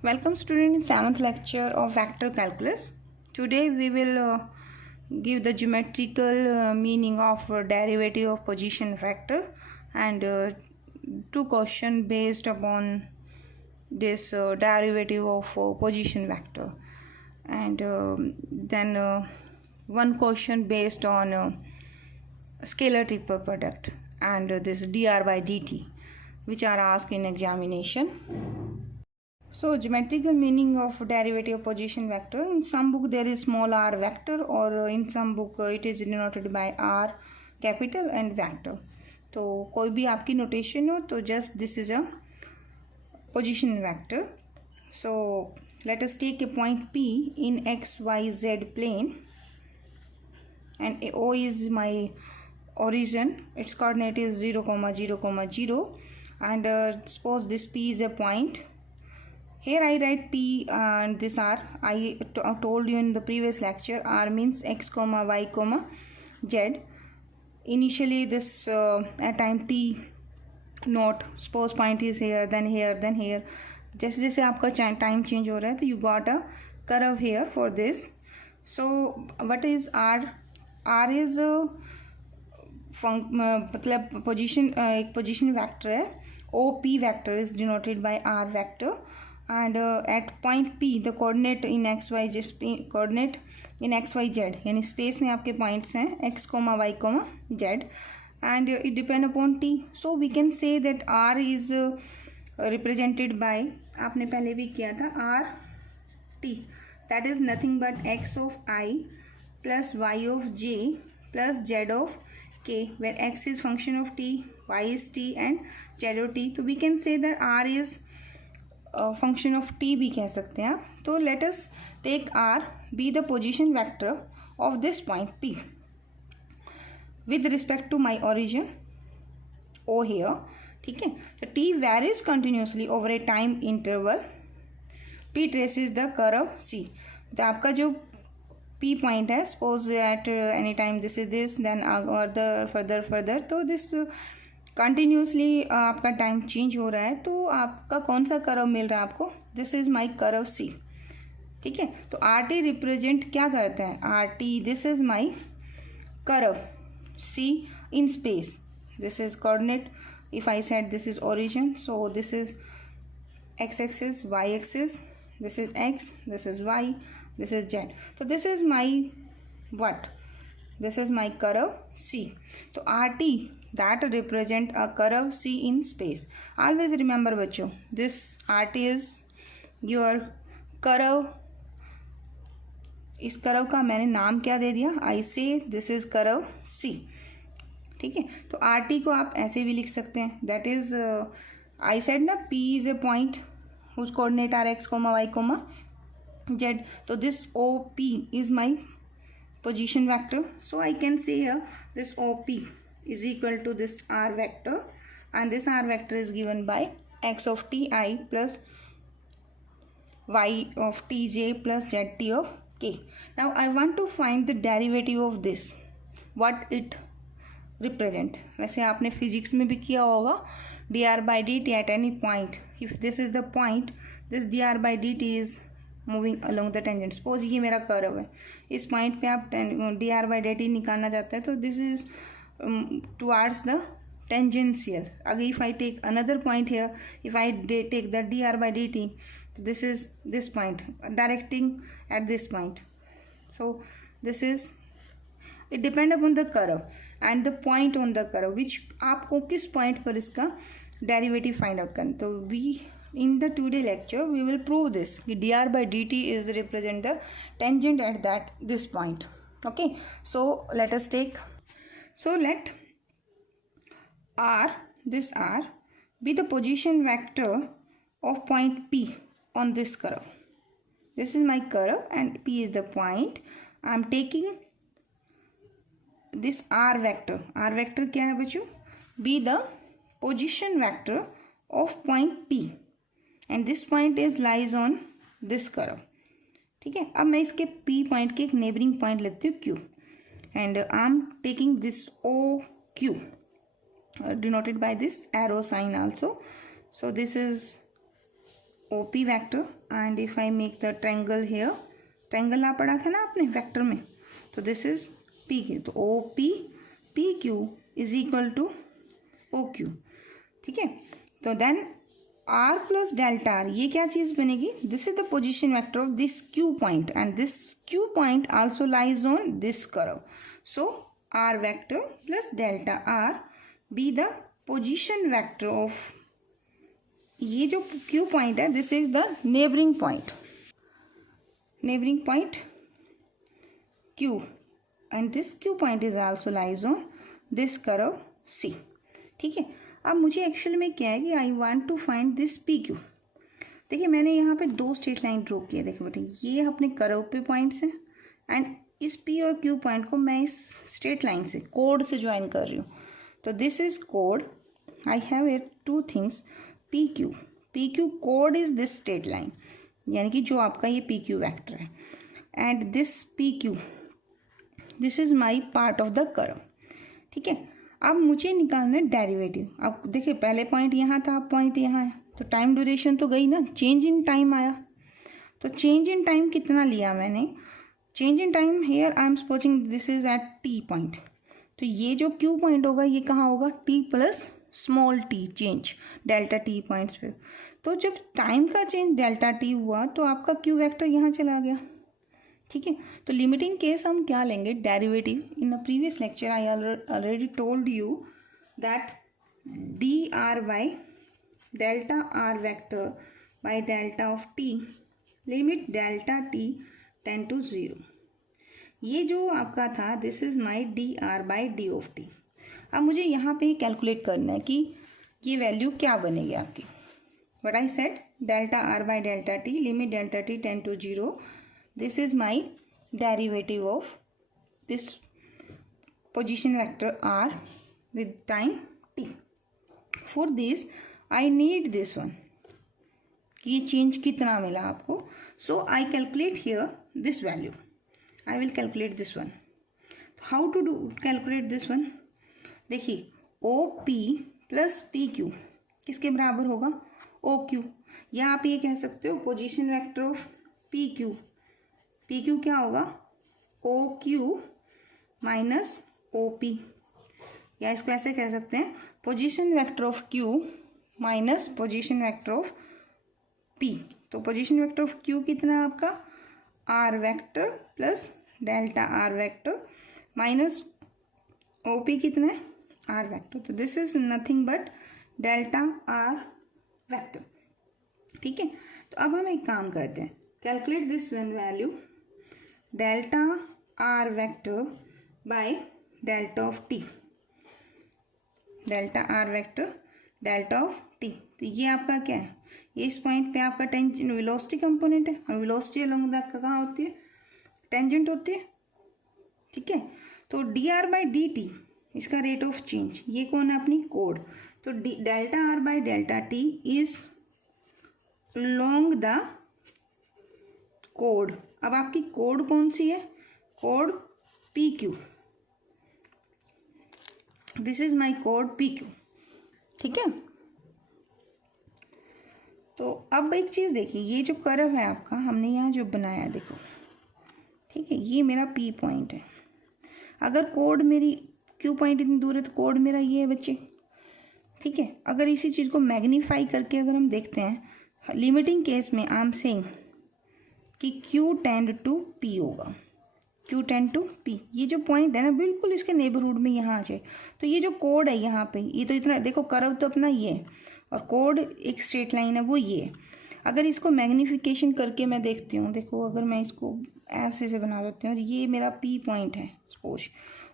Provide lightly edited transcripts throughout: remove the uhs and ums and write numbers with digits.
Welcome student in 7th lecture of vector calculus. Today we will give the geometrical meaning of derivative of position vector and two questions based upon this derivative of position vector, and then one question based on scalar triple product and this dr by dt, which are asked in examination. So geometrical meaning of derivative of position vector. In some book there is small r vector, or in some book it is denoted by r capital and vector. तो कोई भी आपकी notation हो तो just this is a position vector. So let us take a point P in XYZ plane, and O is my origin. Its coordinate is 0, 0, 0, and suppose this P is a point. Here I write P and this R. I told you in the previous lecture, R means X, Y, Z. Initially this at time T naught, suppose point is here, then here, then here. जैसे जैसे आपका time change हो रहा है तो you got a curve here for this. So what is R? R is मतलब position, एक position vector है. OP vector is denoted by R vector. And at point P the coordinate in x y z, coordinate in x y z यानी space में आपके points हैं x, y, z, and it depend upon t. So we can say that r is represented by, आपने पहले भी किया था, r t, that is nothing but x of I plus y of j plus z of k, where x is function of t, y is t, and z of t. तो we can say that r is function of t भी कह सकते हैं आप. तो let us take r be the position vector of this point P with respect to my origin O here. ठीक है, तो t varies continuously over a time interval. P traces the curve C. तो आपका जो P point है, suppose at any time this is this, then further, तो this continuously आपका time change हो रहा है, तो आपका कौन सा कर्व मिल रहा है आपको? This is my curve C. ठीक है, तो आर टी रिप्रेजेंट क्या करता है? R T, this is my curve C in space. This is coordinate. If I said this is origin, so this is X axis, Y axis, this is X, this is Y, this is Z. तो this is my what? This is my curve C. तो RT that represent a curve C in space. Always remember बच्चों, this RT is your curve. इस curve का मैंने नाम क्या दे दिया? I say this is curve C. ठीक है, तो RT को आप ऐसे भी लिख सकते हैं. That is I said ना, P is a point whose coordinate are x, y, z. तो this OP is my position vector. So I can say here this OP is equal to this R vector, and this R vector is given by x of ti plus y of tj plus zt of k. Now I want to find the derivative of this, what it represent. वैसे आपने physics में भी किया होगा, dr by dt at any point. If this is the point, this dr by dt is moving along the tangent. Suppose ये मेरा curve है, इस पॉइंट पे आप d r by d t निकालना चाहते हैं, तो this is towards the tangential. अगर if I take another point here, if I take the d r by d t, this is this point directing at this point. So this is, it depend upon the curve and the point on the curve, विच आपको किस point पर इसका derivative find out करना. तो we in the today lecture we will prove this, dr by dt is represent the tangent at this point. Okay, so let us take, so let r, this r be the position vector of point P on this curve. This is my curve and P is the point. I am taking this r vector. R vector क्या है बच्चों? Be the position vector of point P, and this point is lies on this curve. ठीक है, अब मैं इसके P point के एक नेबरिंग पॉइंट लेती हूँ Q, and I am taking this OQ denoted by this arrow sign also. So this is OP vector, and if I make the triangle here, triangle आप पढ़ा था ना आपने वेक्टर में, तो this is PQ, तो OP PQ is equal to OQ, ठीक है। तो then R plus delta R, ये क्या चीज बनेगी, this is the position vector of this Q point, and this Q point also lies on this curve, so R vector plus delta R be the position vector of ये जो Q point है, this is the neighbouring point Q, and this Q point is also lies on this curve C, ठीक है। अब मुझे actually में क्या है कि I want to find this PQ। देखिए मैंने यहाँ पे दो स्ट्रेट लाइन ड्रॉ किए, देखिए बेटे ये अपने कर्व पे पॉइंट्स हैं, एंड इस P और Q पॉइंट को मैं इस स्ट्रेट लाइन से कोड से ज्वाइन कर रही हूँ, तो this is code, I have it two things, PQ code is this straight line, यानी कि जो आपका ये PQ वेक्टर है, and this PQ this is my part of the curve, ठीक है। अब मुझे निकालना है डेरिवेटिव। अब देखिए पहले पॉइंट यहाँ था, अब पॉइंट यहाँ है, तो टाइम ड्यूरेशन तो गई ना, चेंज इन टाइम आया, तो चेंज इन टाइम कितना लिया मैंने, change in time here I am supposing this is at T point, तो ये जो Q पॉइंट होगा ये कहाँ होगा, T plus small t change delta T points पे, तो जब टाइम का चेंज डेल्टा T हुआ तो आपका Q वेक्टर यहाँ चला गया, ठीक है। तो लिमिटिंग केस हम क्या लेंगे, derivative. In a previous lecture I already told you that dr by delta r vector by delta of t limit delta t tend to 0, ये जो आपका था this is my dr by d of t। अब मुझे यहाँ पे calculate करना है कि ये वैल्यू क्या बनेगी आपकी, what I said, delta r by delta t limit delta t tend to 0, this is my derivative of this position vector r with time t. For this I need this one, ये change कितना मिला आपको, so I calculate here this value, I will calculate this one। how to do calculate this one, देखिए OP plus PQ किसके बराबर होगा, OQ, या आप ये कह सकते हो पोजिशन वेक्टर ऑफ PQ क्या होगा, OQ माइनस OP, या इसको ऐसे कह सकते हैं position vector of Q minus position vector of P। तो पोजीशन वेक्टर ऑफ Q कितना है आपका, R vector plus delta R vector minus OP कितना है, R वेक्टर, तो this is nothing but delta R vector, ठीक है। तो अब हम एक काम करते हैं, calculate this one value delta R vector by delta of T, delta R vector delta of T, तो ये आपका क्या है, ये इस पॉइंट पे आपका टेंजेंट वेलोसिटी कंपोनेंट है, और वेलोसिटी अलोंग द कहाँ होती है, टेंजेंट होती है, ठीक है। तो dr बाई dt इसका रेट ऑफ चेंज, ये कौन है अपनी कोड, तो delta R by delta T is along the code. अब आपकी कोड कौन सी है, code PQ, this is my code PQ, ठीक है। तो अब एक चीज देखिए, ये जो कर्व है आपका हमने यहाँ जो बनाया देखो, ठीक है, ये मेरा P पॉइंट है, अगर कोड मेरी Q पॉइंट इतनी दूर है तो कोड मेरा ये है बच्चे, ठीक है। अगर इसी चीज को मैग्नीफाई करके अगर हम देखते हैं लिमिटिंग केस में, आई एम सेइंग कि Q टेंड टू P होगा, Q टेंड टू P, ये जो पॉइंट है ना बिल्कुल इसके नेबरहुड में यहाँ आ जाए, तो ये जो कोड है यहाँ पे, ये तो इतना देखो कर्व तो अपना ये है और कोड एक स्ट्रेट लाइन है वो ये है। अगर इसको मैग्नीफिकेशन करके मैं देखती हूँ, देखो अगर मैं इसको ऐसे से बना देती हूँ और ये मेरा P पॉइंट है सपोज,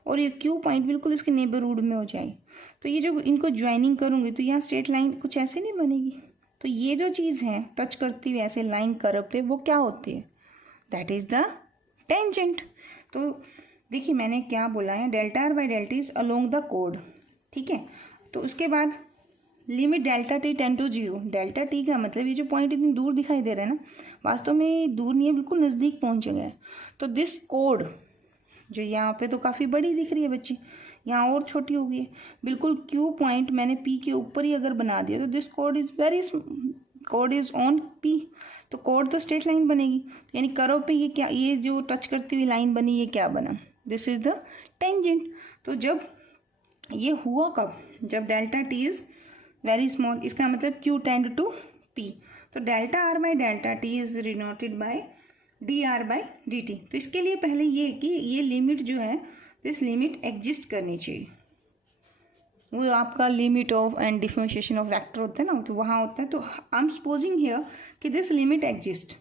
और ये Q पॉइंट बिल्कुल इसके नेबरहुड में हो जाए, तो ये जो इनको ज्वाइनिंग करूँगी तो यहाँ स्ट्रेट लाइन कुछ ऐसे नहीं बनेगी, तो ये जो चीज़ है टच करती हुई ऐसे लाइन कर्व पे वो क्या होती है, दैट इज द टेंजेंट। तो देखिए मैंने क्या बोला है, delta R by delta is along the code, ठीक है। तो उसके बाद limit delta T tend to 0, delta T का मतलब ये जो पॉइंट इतनी दूर दिखाई दे रहा है ना, वास्तव में दूर नहीं है, बिल्कुल नज़दीक पहुंच गया है। तो दिस कोड जो यहाँ पे तो काफ़ी बड़ी दिख रही है बच्ची, यहाँ और छोटी हो गई है, बिल्कुल Q पॉइंट मैंने P के ऊपर ही अगर बना दिया तो this code is very code is on P, तो कोड तो स्ट्रेट लाइन बनेगी, यानी कर्व पे ये क्या, ये जो टच करती हुई लाइन बनी ये क्या बना, दिस इज द टेंजेंट। तो जब ये हुआ कब, जब delta T is very small, इसका मतलब क्यू टेंड टू पी, तो delta R by delta T is denoted by D r by d T. तो इसके लिए पहले ये कि ये लिमिट जो है, दिस लिमिट एग्जिस्ट करनी चाहिए, वो आपका limit of and differentiation of vector होता है ना, तो वहाँ होता है। तो आई एम सपोजिंग हियर कि दिस लिमिट एग्जिस्ट,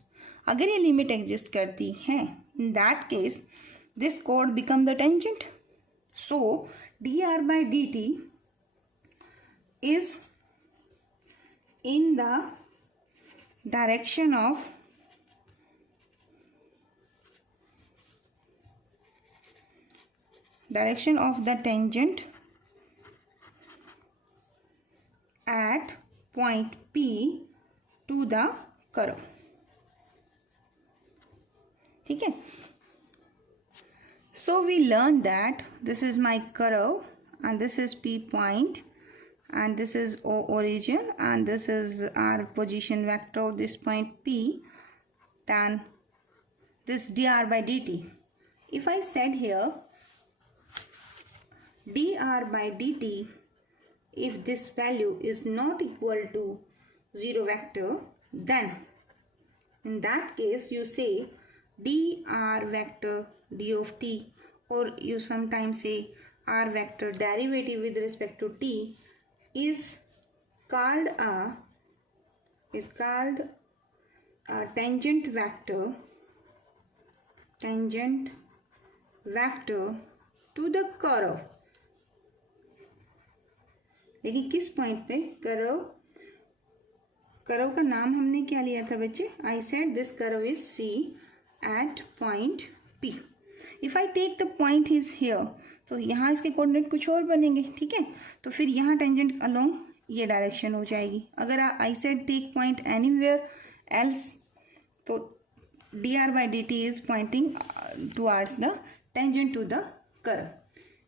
अगर ये लिमिट एग्जिस्ट करती है, in that case this code become the tangent. So D r by d t is in the direction of the tangent at point P to the curve, ठीक है। So we learned that this is my curve and this is P point and this is O origin and this is our position vector of this point P, then this dr by dt. If I said here dr by dt, if this value is not equal to 0 vector, then in that case you say dr vector d of t, or you sometimes say r vector derivative with respect to t is called a tangent vector to the curve। लेकिन किस point पे, curve का नाम हमने क्या लिया था बच्चे, I said this curve is C at point P. If I take the point is here, तो यहाँ इसके कोऑर्डिनेट कुछ और बनेंगे, ठीक है। तो फिर यहाँ टेंजेंट अलोंग ये डायरेक्शन हो जाएगी। अगर I said take point anywhere else, तो d r by d t is pointing towards the tangent to the curve,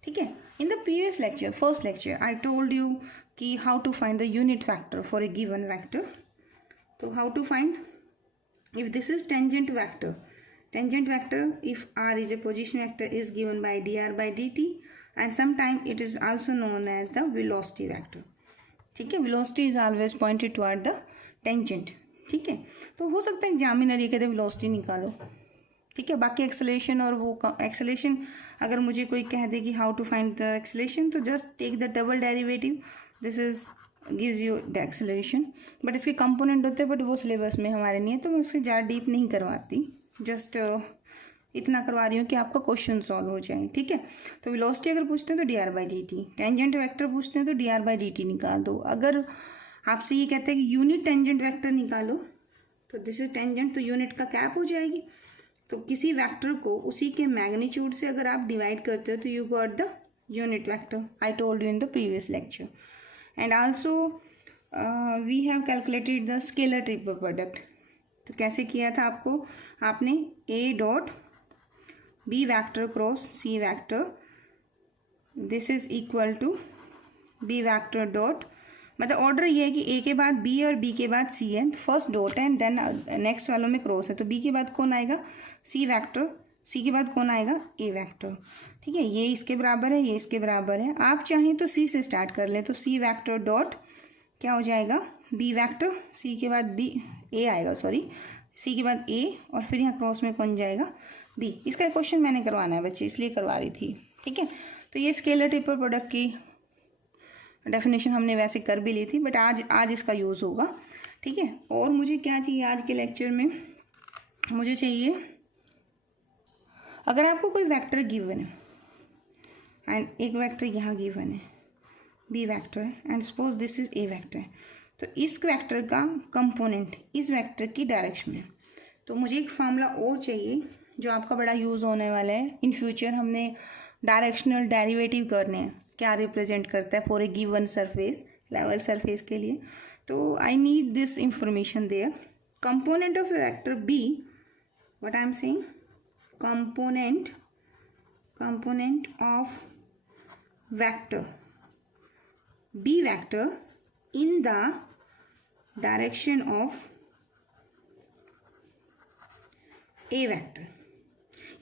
ठीक है। In the previous lecture, first lecture, I told you कि how to find the unit vector for a given vector. So how to find, if this is tangent vector, if r is a position vector is given by dr by dt, and sometimes it is also known as the velocity vector, ठीक है। velocity is always pointed toward the tangent, ठीक है। तो हो सकता है examiner ये कहते velocity निकालो, ठीक है। बाकी एक्सेलेरेशन और वो एक्सेलेरेशन अगर मुझे कोई कह दे कि how to find the acceleration, तो just take the double derivative, this is gives you the acceleration. But इसके कंपोनेंट होते हैं, बट वो सिलेबस में हमारे नहीं है, तो मैं उससे ज़्यादा डीप नहीं करवाती, जस्ट इतना करवा रही हूँ कि आपका क्वेश्चन सॉल्व हो जाए, ठीक है। तो वेलोसिटी अगर पूछते हैं तो d r by d T, tangent vector पूछते हैं तो d r by d T निकाल दो। अगर आपसे ये कहते हैं कि यूनिट टेंजेंट वैक्टर निकालो, तो दिस इज टेंजेंट, तो यूनिट का कैप हो जाएगी। तो किसी वेक्टर को उसी के मैग्नीट्यूड से अगर आप डिवाइड करते हो तो you got the unit vector, I told you in the previous lecture. And also we have calculated the scalar triple product. तो कैसे किया था आपने A dot B vector cross C vector, this is equal to B vector dot, मतलब order ये है कि ए के बाद बी और बी के बाद सी है, फर्स्ट डॉट है एंड देन नेक्स्ट वालों में क्रॉस है, तो बी के बाद कौन आएगा, सी वैक्टर, सी के बाद कौन आएगा, ए वैक्टर, ठीक है। ये इसके बराबर है, ये इसके बराबर है। आप चाहें तो सी से स्टार्ट कर लें, तो सी वैक्टर डॉट क्या हो जाएगा, बी वैक्टर, सी के बाद बी, ए आएगा, सॉरी, सी के बाद ए, और फिर यहाँ क्रॉस में कौन जाएगा, बी। इसका क्वेश्चन मैंने करवाना है बच्चे, इसलिए करवा रही थी, ठीक है। तो ये स्केलर ट्रिपल प्रोडक्ट की डेफिनेशन हमने वैसे कर भी ली थी, बट आज इसका यूज़ होगा, ठीक है। और मुझे क्या चाहिए आज के लेक्चर में, मुझे चाहिए अगर आपको कोई वेक्टर गिवन है एंड एक वेक्टर यहाँ गिवन है, बी वेक्टर है, and suppose this is A vector है, तो इस वेक्टर का कंपोनेंट इस वेक्टर की डायरेक्शन में, तो मुझे एक फार्मूला और चाहिए जो आपका बड़ा यूज़ होने वाला है इन फ्यूचर। हमने डायरेक्शनल डेरिवेटिव करने हैं, क्या रिप्रेजेंट करता है for a given surface, level surface के लिए। तो I need this information there. Component of vector B, what I am saying, component of vector b vector in the direction of a vector,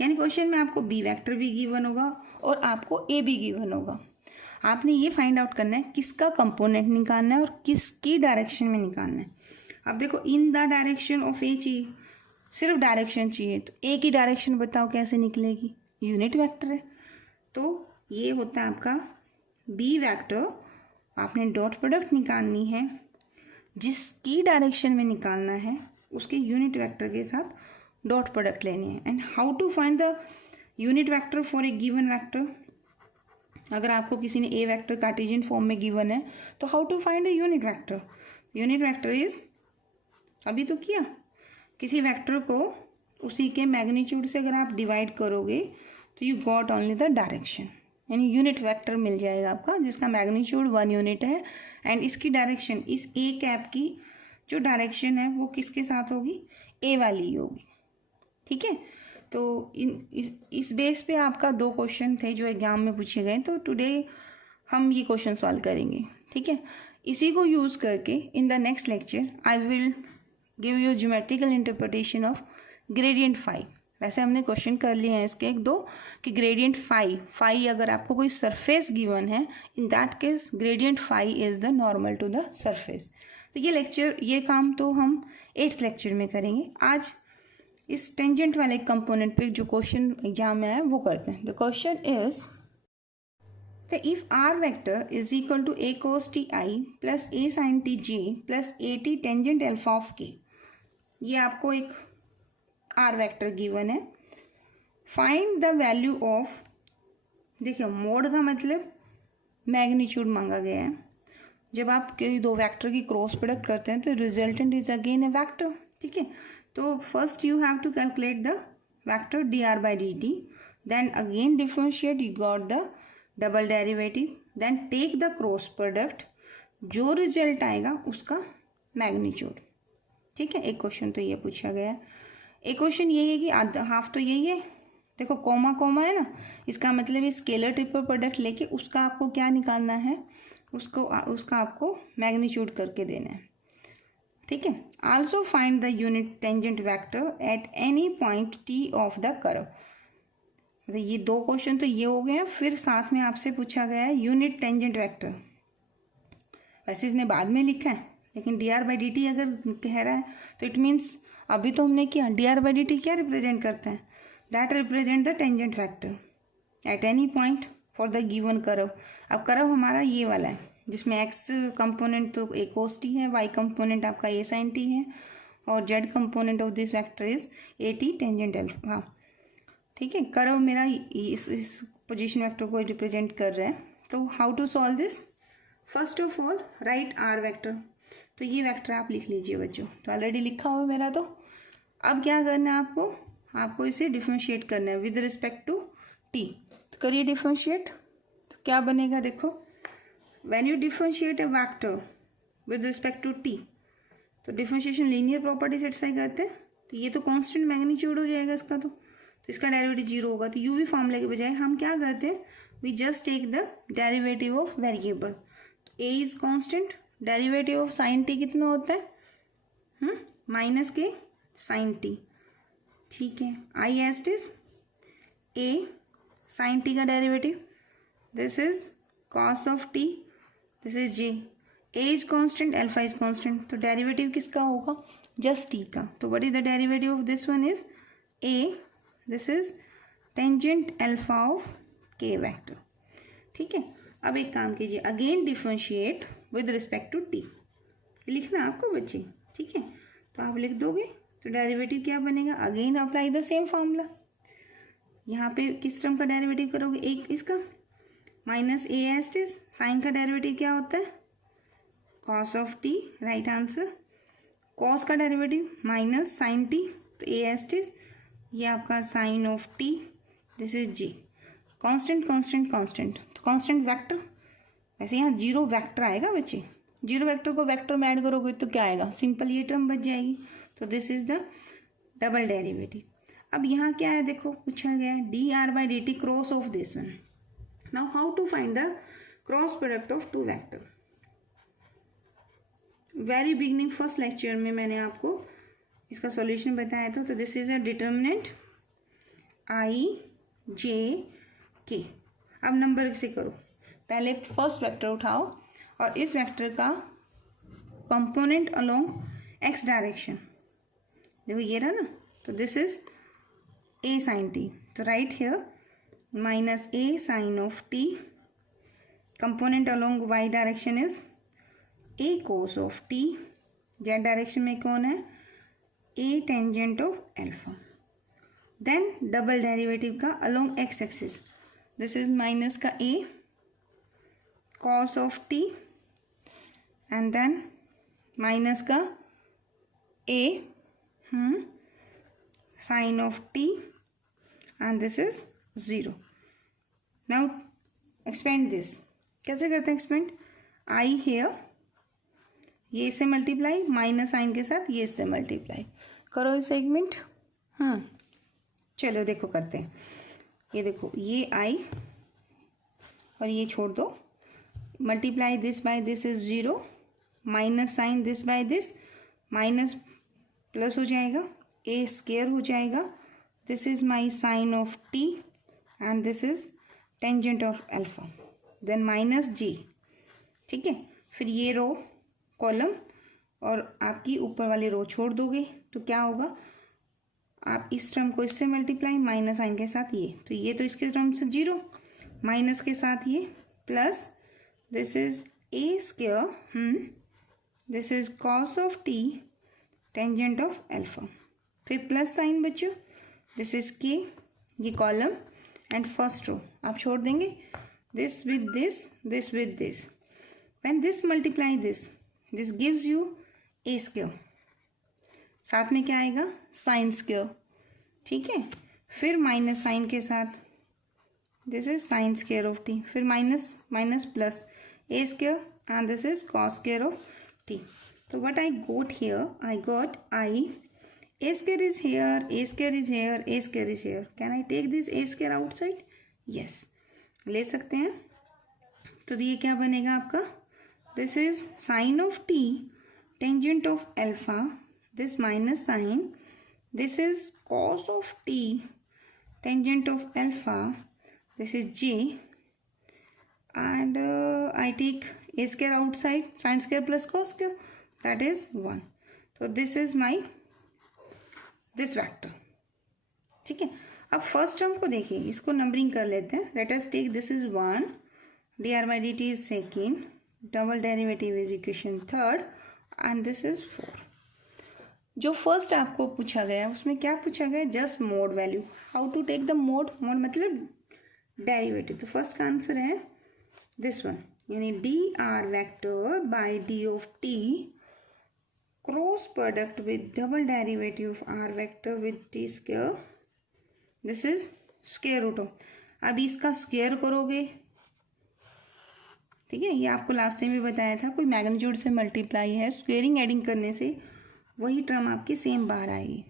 यानी question में आपको B vector भी given होगा और आपको ए भी गिवन होगा। आपने ये फाइंड आउट करना है किसका कंपोनेंट निकालना है और किसकी डायरेक्शन में निकालना है। अब देखो इन द डायरेक्शन ऑफ ए चाहिए, सिर्फ डायरेक्शन चाहिए, तो ए की डायरेक्शन बताओ कैसे निकलेगी, यूनिट वेक्टर है। तो ये होता है आपका बी वेक्टर। आपने डॉट प्रोडक्ट निकालनी है, जिसकी डायरेक्शन में निकालना है उसके यूनिट वेक्टर के साथ डॉट प्रोडक्ट लेनी है। And how to find the unit vector for a given vector. अगर आपको किसी ने ए वेक्टर कार्टेशियन फॉर्म में गिवन है तो how to find the unit vector. Unit vector is, अभी तो किया, किसी वेक्टर को उसी के मैग्नीट्यूड से अगर आप डिवाइड करोगे तो you got only the direction, यानी यूनिट वेक्टर मिल जाएगा आपका जिसका मैग्नीट्यूड 1 यूनिट है। एंड इसकी डायरेक्शन, इस ए कैप की जो डायरेक्शन है वो किसके साथ होगी, ए वाली ही होगी। ठीक है, तो इस बेस पे आपका 2 क्वेश्चन थे जो एग्जाम में पूछे गए, तो टुडे हम ये क्वेश्चन सॉल्व करेंगे। ठीक है, इसी को यूज़ करके in the next lecture I will give you geometrical interpretation of gradient phi. वैसे हमने क्वेश्चन कर लिए हैं इसके 1-2 कि ग्रेडियंट फाई अगर आपको कोई सरफेस गिवन है, in that case gradient phi is the normal to the surface. तो ये काम तो हम 8th लेक्चर में करेंगे। आज इस टेंजेंट वाले कंपोनेंट पे जो क्वेश्चन एग्जाम में है वो करते हैं। The question is the if r vector is equal to a cos t i plus a sin t j plus a t tangent alpha of k. ये आपको एक आर वेक्टर गिवन है। Find the value of, देखिए mode का मतलब magnitude मांगा गया है। जब आप कोई 2 वेक्टर की क्रॉस प्रोडक्ट करते हैं तो resultant is again A vector. ठीक है, तो first you have to calculate the vector dr by dt, then again differentiate, you got the double derivative, then take the cross product, जो result आएगा उसका magnitude. ठीक है, एक क्वेश्चन तो ये पूछा गया है। एक क्वेश्चन यही है कि हाफ तो यही है, देखो कॉमा कॉमा है ना, इसका मतलब स्केलर ट्रिपल प्रोडक्ट लेके उसका आपको क्या निकालना है, उसका आपको मैग्नीट्यूड करके देना है। ठीक है, also find the unit tangent vector at any point T of the curve. तो ये 2 क्वेश्चन तो ये हो गए हैं, फिर साथ में आपसे पूछा गया है यूनिट टेंजेंट वेक्टर। वैसे इसने बाद में लिखा है, लेकिन D r by d T अगर कह रहा है तो इट मीन्स अभी तो हमने किया, D r by d T क्या रिप्रेजेंट करते हैं, that represent the tangent vector at any point for the given curve. अब कर्व हमारा ये वाला है जिसमें x कंपोनेंट तो ए cos t है, y कंपोनेंट आपका ए sin t है और z component of this vector is a t tangent alpha. ठीक है, कर्व मेरा इस पोजीशन वेक्टर को रिप्रेजेंट कर रहा है। तो how to solve this, first of all write r vector. तो ये वेक्टर आप लिख लीजिए बच्चों, तो ऑलरेडी लिखा हुआ है मेरा। तो अब क्या करना है आपको इसे डिफ्रेंशिएट करना है विद रिस्पेक्ट टू टी। तो करिए डिफ्रेंशिएट, तो क्या बनेगा, देखो when you differentiate a vector with respect to t, तो डिफरेंशिएशन लीनियर प्रॉपर्टी सेटिस्फाई करते हैं। तो ये तो कांस्टेंट मैग्नीट्यूड हो जाएगा इसका, तो इसका डेरिवेटिव 0 होगा। तो u v फॉर्मूले के बजाय हम क्या करते हैं, we just take the derivative of variable. तो a is constant, derivative of sine t कितना होता है, माइनस के साइन t। ठीक है, आई एस्ट इज a साइन t का derivative, this is cos of t, this is j, a is constant, alpha is constant, तो डेरिवेटिव किसका होगा, जस्ट t का। तो what is the derivative of this one is a, this is tangent alpha of k vector. ठीक है, अब एक काम कीजिए, again differentiate with respect to t, लिखना आपको बच्चे। ठीक है, तो आप लिख दोगे तो डेरिवेटिव क्या बनेगा, again apply the same formula. यहाँ पे किस टर्म का डेरिवेटिव करोगे, एक इसका माइनस ए एस्टिस, साइन का डेरिवेटिव क्या होता है, cos of t, right answer. Cos का डेरिवेटिव माइनस साइन टी, तो ए एस्टिस ये आपका sine of t, this is g. Constant constant constant, तो कांस्टेंट वेक्टर, वैसे यहाँ 0 वेक्टर आएगा बच्चे, 0 वेक्टर को वेक्टर में ऐड करोगे तो क्या आएगा, सिंपल ये टर्म बच जाएगी। तो this is the double derivative. अब यहाँ क्या है, देखो पूछा गया है d r by d t cross of this one. Now how to find the cross product of 2 vector. Very beginning first lecture में मैंने आपको इसका सॉल्यूशन बताया था। तो this is a determinant i j k. अब नंबर से करो, पहले फर्स्ट वेक्टर उठाओ और इस वेक्टर का कंपोनेंट अलोंग एक्स डायरेक्शन, देखो ये रहा ना, तो this is a sine t, तो right here minus a sine of t, component along y direction is a cos of t, z direction में कौन है, a tangent of alpha. Then double derivative का along x axis, this is minus का a cos of t and then minus का a sine of t and this is 0। Now expand this, कैसे करते हैं expand, आई hair ये इससे multiply, minus sine के साथ ये इससे मल्टीप्लाई करो इस सेगमेंट। चलो देखो करते हैं, ये देखो ये आई और ये छोड़ दो, multiply this by this is 0, minus sine this by this, minus plus हो जाएगा, ए स्क्वायर हो जाएगा, this is my sine of t and this is tangent of alpha, then minus g, ठीक है। फिर ये रो कॉलम और आपकी ऊपर वाली रो छोड़ दोगे तो क्या होगा, आप इस टर्म को इससे मल्टीप्लाई, माइनस साइन के साथ ये, तो ये तो इसके टर्म से 0, माइनस के साथ ये plus, this is a square, this is cos of t tangent of alpha, फिर प्लस साइन बच्चों, दिस इज के, ये कॉलम एंड फर्स्ट रो आप छोड़ देंगे, this with this, this with this, when this multiply this, this gives U A square, साथ में क्या आएगा, साइन स्क्वायर, ठीक है। फिर माइनस साइन के साथ, this is sine square of t, फिर minus minus plus a square and this is cos square of t. So what I got here, I got I, a square is here, a square is here, a square is here. Can I take this a square outside? Yes, ले सकते हैं। तो ये क्या बनेगा आपका, this is sin of t tangent of alpha, this minus sign, this is cos of t tangent of alpha, this is j and I take a square outside, sin square plus cos square, that is 1. So this is my this vector, ठीक है। अब first term को देखिए, इसको numbering कर लेते हैं, let us take this is 1, dr by dt is second, double derivative is equation third and this is 4। जो फर्स्ट आपको पूछा गया उसमें क्या पूछा गया, just mode value, how to take the mode, mode मतलब डेरिवेटिव। तो फर्स्ट का आंसर है दिस वन, यानी d r vector by d of t cross product with double derivative of r vector with t square, this is square root of, अब इसका square करोगे, ठीक है। ये आपको लास्ट टाइम भी बताया था, कोई मैग्नीट्यूड से मल्टीप्लाई है, स्क्वेयरिंग एडिंग करने से वही टर्म आपकी सेम बाहर आएगी।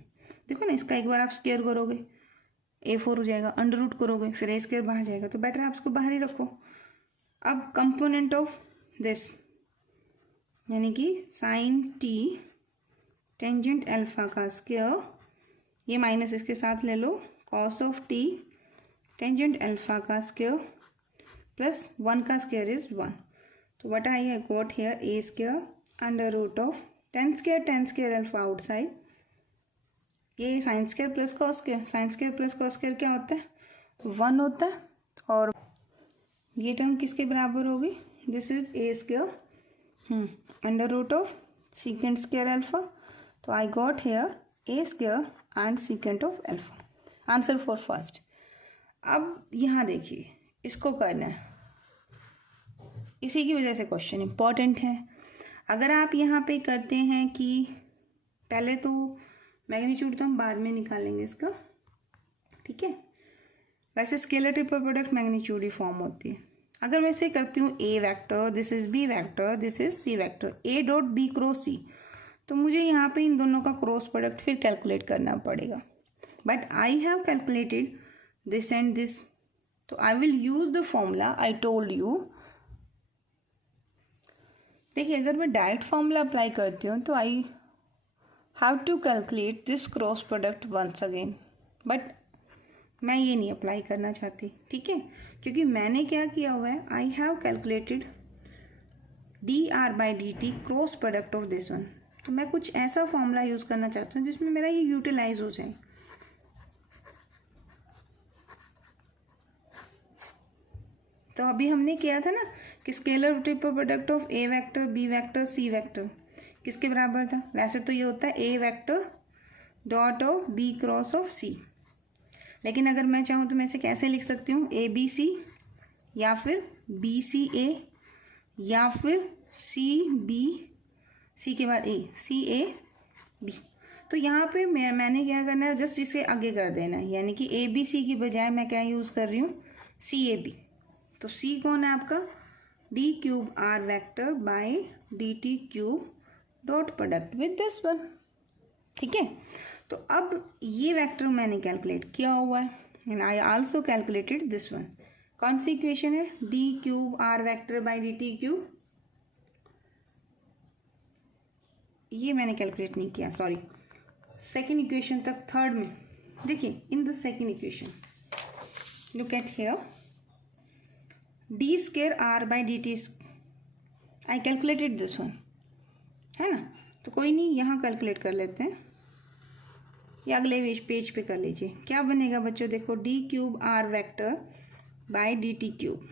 देखो ना, इसका एक बार आप स्क्वायर करोगे a4 हो जाएगा, अंडर रूट करोगे फिर a स्क्वायर बाहर जाएगा, तो बेटर आप इसको बाहर ही रखो। अब कंपोनेंट ऑफ दिस यानी कि साइन टी टेंजेंट अल्फा का स्क्वायर, ये माइनस इसके साथ ले लो, cos of t tangent alpha का स्क्वायर प्लस 1 का स्क्वायर इज 1। तो what I got here, a square under root of tan square alpha outside, ये sine square plus cos square, sine square plus cos square क्या होता है, 1 होता है, और ये टर्म किसके बराबर होगी, this is a square under root of secant square alpha. तो I got here a square and secant of alpha, answer for first. अब यहाँ देखिए, इसको करना है, इसी की वजह से क्वेश्चन इंपॉर्टेंट है। अगर आप यहाँ पे करते हैं कि पहले तो मैग्नीट्यूड तो हम बाद में निकालेंगे इसका, ठीक है, वैसे स्केलर ट्रिपल प्रोडक्ट मैग्नीट्यूड ही फॉर्म होती है। अगर मैं इसे करती हूँ a vector, this is b vector, this is c vector, a dot b cross c, तो मुझे यहाँ पे इन दोनों का क्रॉस प्रोडक्ट फिर कैलकुलेट करना पड़ेगा, but I have calculated this and this, तो I will use the formula I told you, देखिए अगर मैं डायरेक्ट फॉर्मूला अप्लाई करती हूँ तो I have to calculate this cross product once again, but मैं ये नहीं अप्लाई करना चाहती, ठीक है, क्योंकि मैंने क्या किया हुआ है, आई have calculated D r by d t cross product of this one. तो मैं कुछ ऐसा फॉर्मूला यूज़ करना चाहती हूँ जिसमें मेरा ये यूटिलाइज हो जाए। तो अभी हमने किया था ना कि scalar triple product of a vector, b vector, c vector किसके बराबर था। वैसे तो ये होता है a vector dot of b cross of c, लेकिन अगर मैं चाहूँ तो मैं इसे कैसे लिख सकती हूँ, ए बी सी, या फिर बी सी ए, या फिर सी बी, सी के बाद ए, सी ए बी। तो यहाँ पे मैंने क्या करना है, जस्ट इसे आगे कर देना है, यानी कि ए बी सी की बजाय मैं क्या यूज़ कर रही हूँ, सी ए बी। तो सी कौन है आपका, d cube r vector by d t cube dot product with this one, ठीक है। तो अब ये वेक्टर मैंने कैलकुलेट किया हुआ है and I also calculated this one. कौन सी इक्वेशन है, d cube r vector by d t cube, ये मैंने कैलकुलेट नहीं किया, सॉरी, सेकेंड इक्वेशन तक, थर्ड में देखिए, in the second equation look at here, d square r by d t, I calculated this one, है ना। तो कोई नहीं, यहाँ कैलकुलेट कर लेते हैं, या अगले पेज पे कर लीजिए। क्या बनेगा बच्चों, देखो, d cube r vector by d t cube,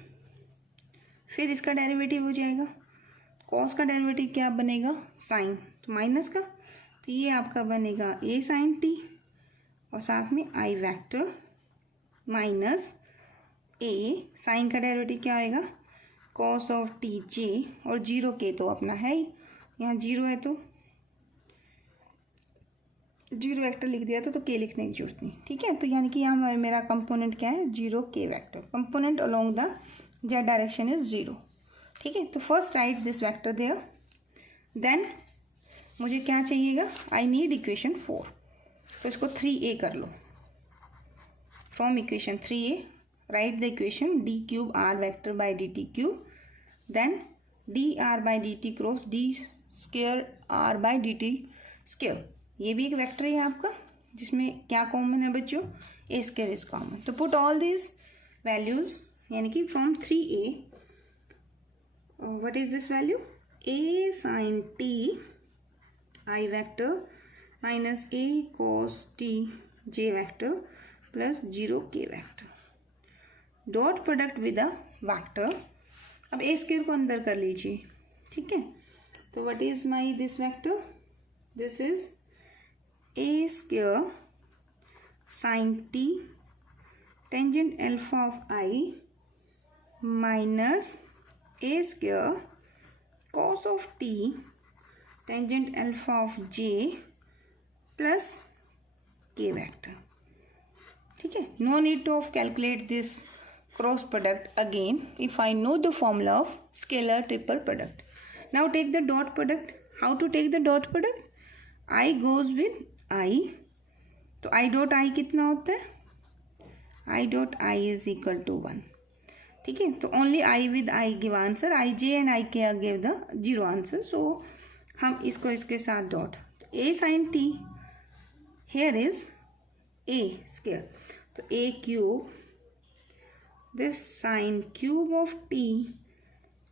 फिर इसका डेरिवेटिव हो जाएगा, कॉस का डेरिवेटिव क्या बनेगा, साइन, तो माइनस का, तो ये आपका बनेगा ए साइन टी, और साथ में आई वेक्टर माइनस ए साइन का डेरिवेटिव क्या आएगा, कॉस ऑफ टी जे, और जीरो के तो अपना है ही, यहाँ जीरो है तो जीरो वेक्टर लिख दिया तो के लिखने की जरूरत नहीं, ठीक है। तो यानी कि यहाँ मेरा कंपोनेंट क्या है, जीरो के vector, component along the z direction is zero, ठीक है। तो first write this vector there, then मुझे क्या चाहिएगा, आई नीड इक्वेशन 4, तो इसको 3a कर लो, from equation 3a write the equation d cube r vector by d t cube, then d r by d t cross d square r by d t square, ये भी एक vector है आपका, जिसमें क्या कॉमन है बच्चों, ए स्क्वायर इज कॉमन। तो पुट ऑल दिस वैल्यूज, यानी कि from 3a what is this value, a sine t i vector minus a cos t j vector plus zero के vector, dot product with a vector. अब a square को अंदर कर लीजिए, ठीक है। तो what is my this vector, this is a square sine t tangent alpha of i minus a square cos of t tangent alpha of j plus k vector, ठीक है। No need to of calculate this cross product again if I know the formula of scalar triple product. Now take the dot product, how to take the dot product, i goes with i, तो i dot आई कितना होता है, i dot i is equal to 1, ठीक है। तो only i with i give answer, i j and i k give the zero answer, so हम इसको इसके साथ dot, a sine t here is a square, तो a cube this sine cube of t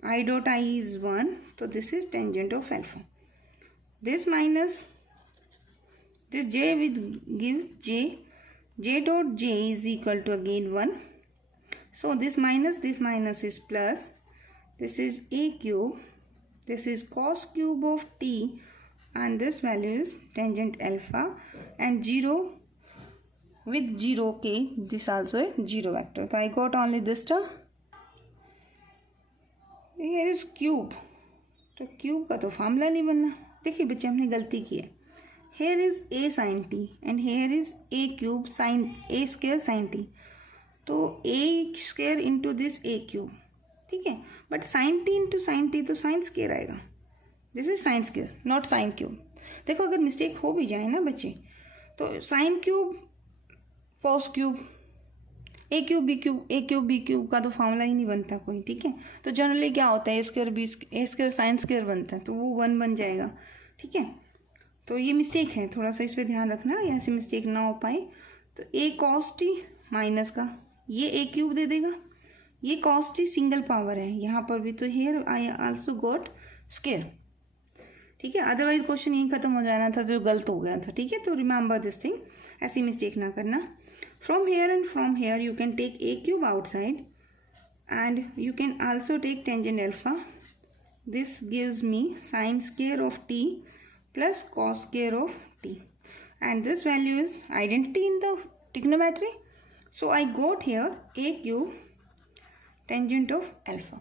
i dot i is 1, तो this is tangent of alpha, this minus this j with give j dot j is equal to again 1, so this minus is plus, this is a cube, this is cos cube of t, and this value is tangent alpha, and 0 with 0 k, this also a zero vector, so I got only this term. Here is cube, तो cube का तो formula नहीं बनना, देखिए बच्चे हमने गलती की है, here is a sin t and here is a cube sin a square sin t, तो a square into this a cube, ठीक है, but sin t into sin t तो sin square आएगा, this is sin square not sin cube। देखो अगर mistake हो भी जाए ना बच्चे, तो sin cube cos cube ए क्यूब बी क्यूब का तो फॉर्मूला ही नहीं बनता कोई, ठीक है। तो जनरली क्या होता है, ए स्क्वायर साइन स्क्वायर बनता है, तो वो 1 बन जाएगा, ठीक है। तो ये मिस्टेक है, थोड़ा सा इस पर ध्यान रखना, ऐसी मिस्टेक ना हो पाए। तो ए कॉस टी माइनस का ये ए क्यूब दे देगा, ये कॉस टी सिंगल पावर है यहाँ पर भी, तो here I also got square, ठीक है। अदरवाइज क्वेश्चन यही खत्म हो जाना था जो गलत हो गया था, ठीक है। तो रिमेंबर दिस थिंग, ऐसी मिस्टेक ना करना। From here and from here you can take a cube outside and you can also take tangent alpha. This gives me sine square of t plus cos square of t, and this value is identity in the trigonometry, so I got here a cube tangent of alpha.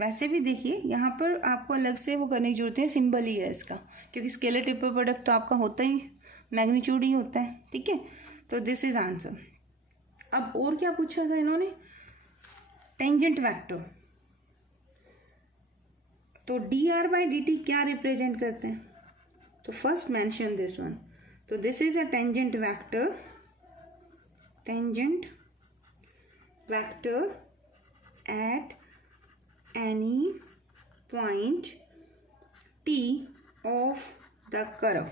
वैसे भी देखिए यहाँ पर आपको अलग से वो करने की जरूरत है, सिंबल ही है इसका, क्योंकि स्केलर ट्रिपल प्रोडक्ट तो आपका होता ही मैग्नीट्यूड ही होता है, ठीक है। तो दिस इज आंसर। अब और क्या पूछा था इन्होंने, टेंजेंट वेक्टर। तो d r by d T क्या रिप्रेजेंट करते हैं, तो फर्स्ट मेंशन दिस वन, तो this is a tangent vector at any point T of the curve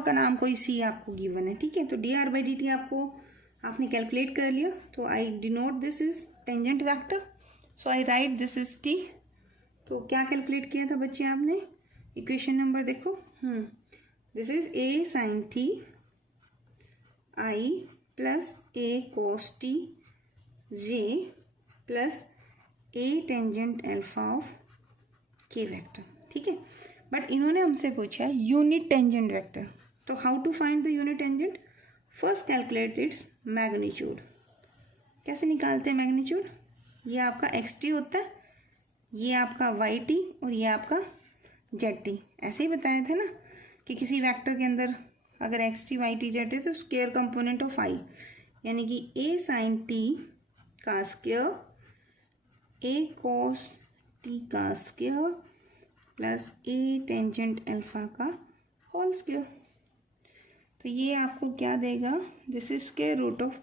का नाम कोई सी आपको गिवन है, ठीक है। तो d r by d t आपने कैलकुलेट कर लिया, तो I denote this is tangent vector, so I write this is t. तो क्या कैलकुलेट किया था बच्चे आपने, इक्वेशन नंबर देखो, this is a sine t i plus a cos t j plus a tangent alpha of k vector, ठीक है। But इन्होंने हमसे पूछा है यूनिट टेंजेंट वेक्टर, तो how to find the unit tangent, first calculate its magnitude. कैसे निकालते हैं मैग्नीट्यूड, ये आपका एक्स टी होता है, ये आपका वाई टी और ये आपका जेड टी। ऐसे ही बताया था ना कि किसी वेक्टर के अंदर अगर x t y t z t तो स्क्वायर कंपोनेंट ऑफ आई, यानी कि ए साइन टी का स्क्वायर ए कॉस टी का square plus a tangent alpha का होल स्क्वायर। तो ये आपको क्या देगा, this is square root of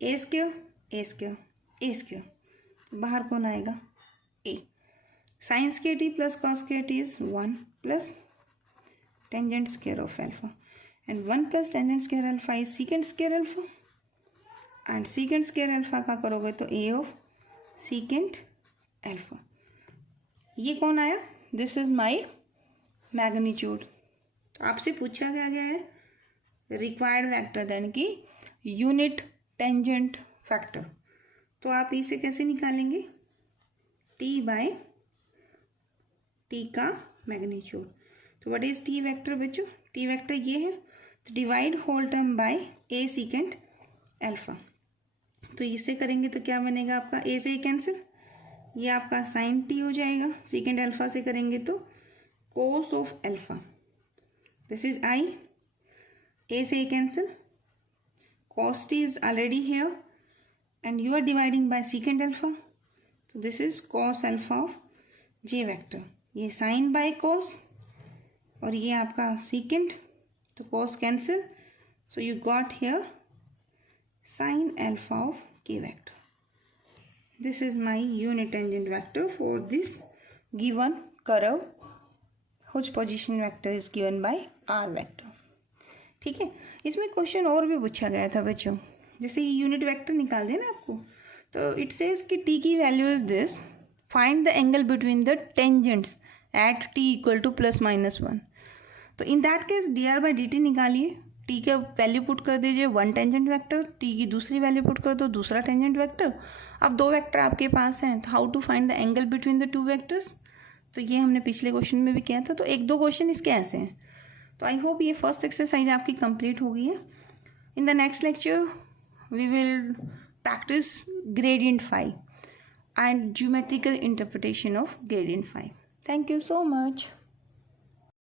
a square, बाहर कौन आएगा, a. Sine square t plus cos square t is 1 plus tangent square of alpha, and 1 plus tangent square alpha is secant square alpha, and secant square alpha का करोगे तो ए of secant alpha. ये कौन आया, this is my magnitude. आपसे पूछा क्या गया है, रिक्वायर्ड वेक्टर यानी कि यूनिट टेंजेंट फैक्टर। तो आप इसे कैसे निकालेंगे, टी बाय टी का मैग्नीट्यूड। तो व्हाट इज टी वेक्टर बच्चों, टी वेक्टर ये है, तो divide whole term by a secant alpha. तो इसे करेंगे तो क्या बनेगा आपका, ए से कैंसिल, ये आपका साइन टी हो जाएगा, सीकेंट अल्फा से करेंगे तो cos of alpha, this is i, a से cancel, cos t is already here and you are dividing by secant alpha, so this is cos alpha of j vector। ये sin by cos और ये आपका secant, तो cos cancel, so you got here sin alpha of k vector। This is my unit tangent vector for this given curve whose position vector is given by r vector, ठीक है। इसमें question और भी पूछा गया था बच्चों, जैसे यूनिट वेक्टर निकाल देना आपको, तो इट सेज कि टी की value is this, find the angle between the tangents at T equal two plus minus 1। तो इन that case D r by d T निकालिए, टी का वैल्यू पुट कर दीजिए 1 टेंजेंट वेक्टर, टी की दूसरी value put कर दो दूसरा टेंजेंट वेक्टर। अब 2 वेक्टर आपके पास हैं, तो how to find the angle between the 2 vectors, तो ये हमने पिछले क्वेश्चन में भी किया था। तो 1-2 क्वेश्चन इसके ऐसे हैं। तो आई होप ये फर्स्ट एक्सरसाइज आपकी कंप्लीट हो गई है। In the next lecture we will practice gradient phi and geometrical interpretation of gradient phi. Thank you so much.